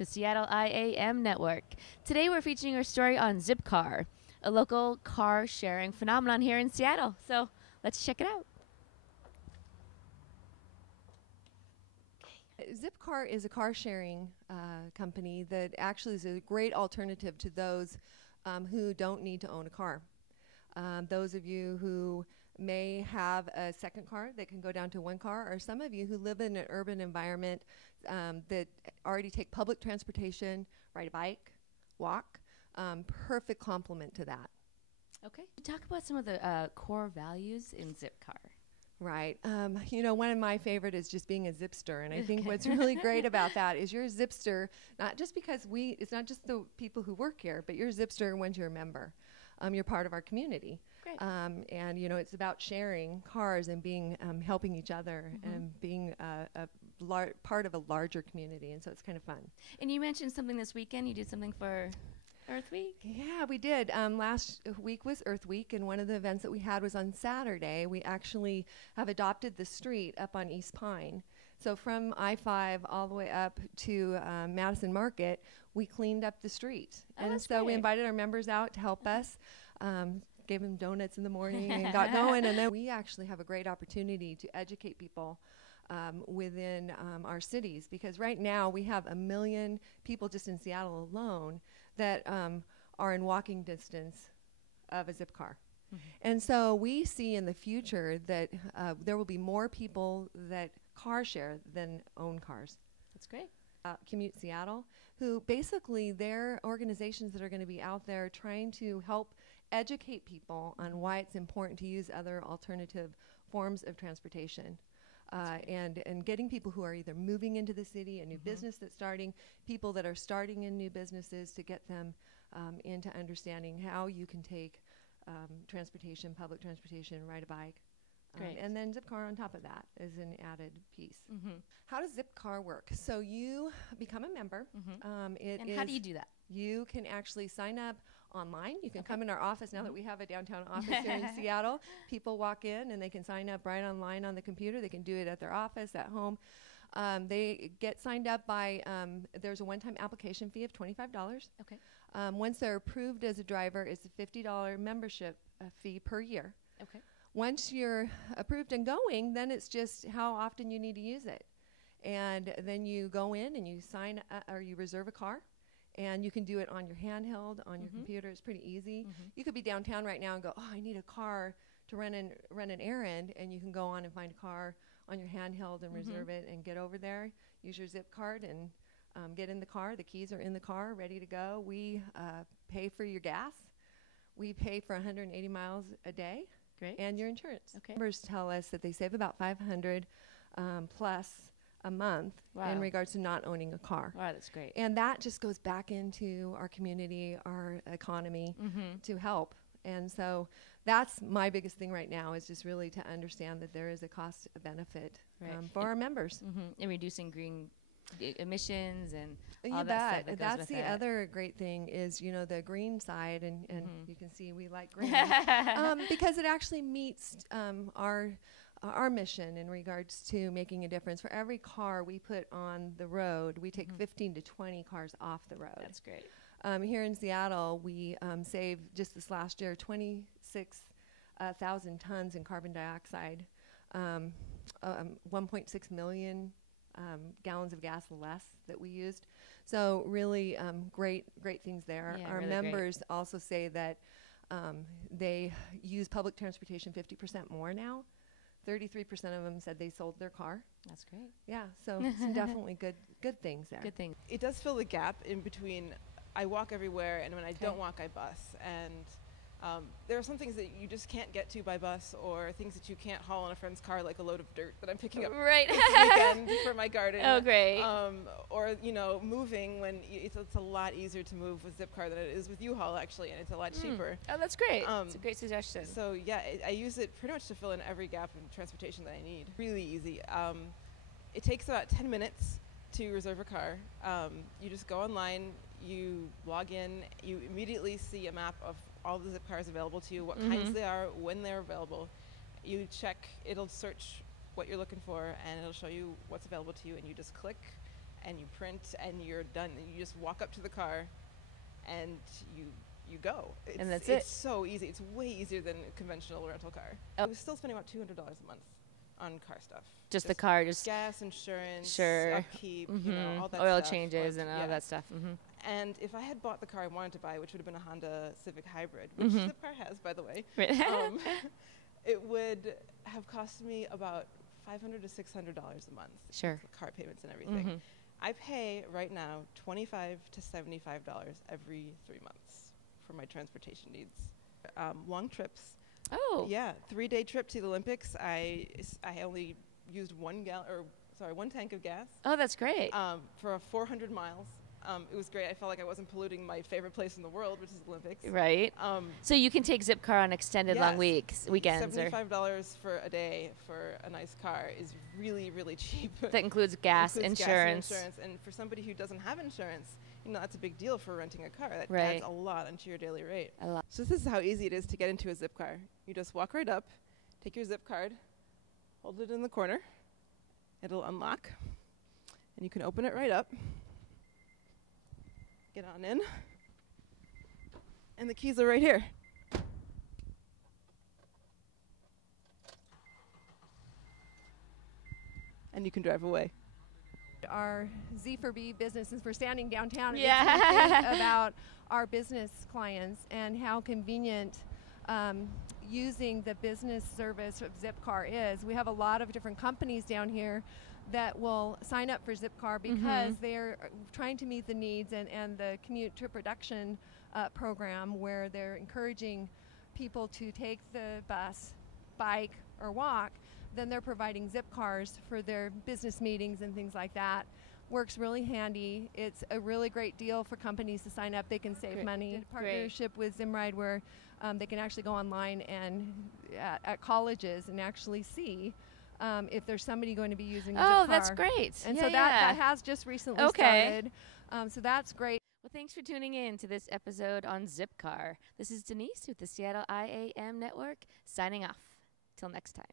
to Seattle IAM Network. Today we're featuring our story on Zipcar, a local car sharing phenomenon here in Seattle. So let's check it out. Zipcar is a car sharing company that actually is a great alternative to those who don't need to own a car. Those of you who may have a second car that can go down to one car, or some of you who live in an urban environment that already take public transportation, ride a bike, walk, perfect complement to that. Okay. Talk about some of the core values in Zipcar. Right. You know, one of my favorite is just being a Zipster. And I think what's really great about that is you're a Zipster, not just because it's not just the people who work here, but you're a Zipster once you're a member. You're part of our community. Great. And, you know, it's about sharing cars and being, helping each other and being a part of a larger community. And so it's kind of fun. And you mentioned something this weekend. You did something for Earth Week? Yeah, we did. Last week was Earth Week, and one of the events that we had was on Saturday. We actually have adopted the street up on East Pine. So from I-5 all the way up to Madison Market, we cleaned up the street. Oh, and that's so we great. invited our members out to help us, gave them donuts in the morning and got going. And then we actually have a great opportunity to educate people within our cities, because right now we have 1 million people just in Seattle alone that are in walking distance of a Zipcar. And so we see in the future that there will be more people that car share than own cars. That's great. Commute Seattle, who basically they're organizations that are going to be out there trying to help educate people on why it's important to use other alternative forms of transportation. And getting people who are either moving into the city, a new business that's starting, people that are starting in new businesses, to get them into understanding how you can take transportation, public transportation, ride a bike. And then Zipcar on top of that is an added piece. How does Zipcar work? So you become a member. And how do you do that? You can actually sign up online. You can come in our office now that we have a downtown office here in Seattle. People walk in and they can sign up right online on the computer. They can do it at their office, at home. They get signed up by, there's a one-time application fee of $25. Okay. Once they're approved as a driver, it's a $50 membership fee per year. Okay. Once you're approved and going, then it's just how often you need to use it. And then you go in and you sign or you reserve a car. And you can do it on your handheld, on your computer. It's pretty easy. You could be downtown right now and go, oh, I need a car to run an errand. And you can go on and find a car on your handheld and reserve it and get over there. Use your Zip card and get in the car. The keys are in the car, ready to go. We pay for your gas. We pay for 180 miles a day. Great. And your insurance. Okay. Members tell us that they save about $500 plus a month in regards to not owning a car. Wow, that's great. And that just goes back into our community, our economy to help. And so that's my biggest thing right now, is just really to understand that there is a cost benefit for our members. And reducing green emissions and all You that bet. stuff that goes That's with the that. other great thing is, you know, the green side, and you can see we like green because it actually meets our mission in regards to making a difference. For every car we put on the road, we take 15 to 20 cars off the road. That's great. Here in Seattle, we saved just this last year 26,000 tons in carbon dioxide, 1.6 million gallons of gas less that we used. So really great things there. Yeah, Our really members also say that they use public transportation 50% more now. 33% of them said they sold their car. That's great. Yeah, so some definitely good things there. Good thing. It does fill the gap in between. I walk everywhere, and when I don't walk, I bus. And there are some things that you just can't get to by bus, or things that you can't haul in a friend's car, like a load of dirt that I'm picking up Right. this weekend for my garden. Oh, great. Or, you know, moving when it's a lot easier to move with Zipcar than it is with U-Haul, actually, and it's a lot cheaper. Oh, that's great. It's a great suggestion. So, yeah, I use it pretty much to fill in every gap in transportation that I need. Really easy. It takes about 10 minutes to reserve a car. You just go online, you log in, you immediately see a map of all the Zipcars available to you, what kinds they are, when they're available. You check, it'll search what you're looking for, and it'll show you what's available to you, and you just click, and you print, and you're done. And you just walk up to the car, and you go. And that's it's it. so easy. It's way easier than a conventional rental car. Oh. I was still spending about $200 a month on car stuff. Just the car, just gas, insurance, sure, upkeep, you know, all that oil stuff. changes and all that stuff. And if I had bought the car I wanted to buy, which would have been a Honda Civic Hybrid, which Zipcar has, by the way, it would have cost me about $500 to $600 a month. Sure. For car payments and everything. I pay right now $25 to $75 every 3 months for my transportation needs. Long trips. Oh. Yeah, 3-day trip to the Olympics. I only used one tank of gas. Oh, that's great. For 400 miles. It was great. I felt like I wasn't polluting my favorite place in the world, which is the Olympics. Right. So you can take Zipcar on extended long weekends. $75 for a day for a nice car is really, really cheap. That includes gas, insurance. And for somebody who doesn't have insurance, you know, that's a big deal for renting a car. That Right. adds a lot onto your daily rate. A lot. So this is how easy it is to get into a Zipcar. You just walk right up, take your zip card, hold it in the corner. It'll unlock, and you can open it right up. Get on in. And the keys are right here. And you can drive away. Our Z4B businesses, we're standing downtown. It Yeah. makes me think about our business clients and how convenient using the business service of Zipcar is. We have a lot of different companies down here that will sign up for Zipcar because they're trying to meet the needs and the commute to production program, where they're encouraging people to take the bus, bike, or walk. Then they're providing Zipcars for their business meetings and things like that. Works really handy. It's a really great deal for companies to sign up. They can save money. Did a partnership with Zimride where they can actually go online and at colleges and actually see if there's somebody going to be using Zipcar. Oh, that's great. And yeah, so that has just recently started. So that's great. Well, thanks for tuning in to this episode on Zipcar. This is Denise with the Seattle IAM Network, signing off. Till next time.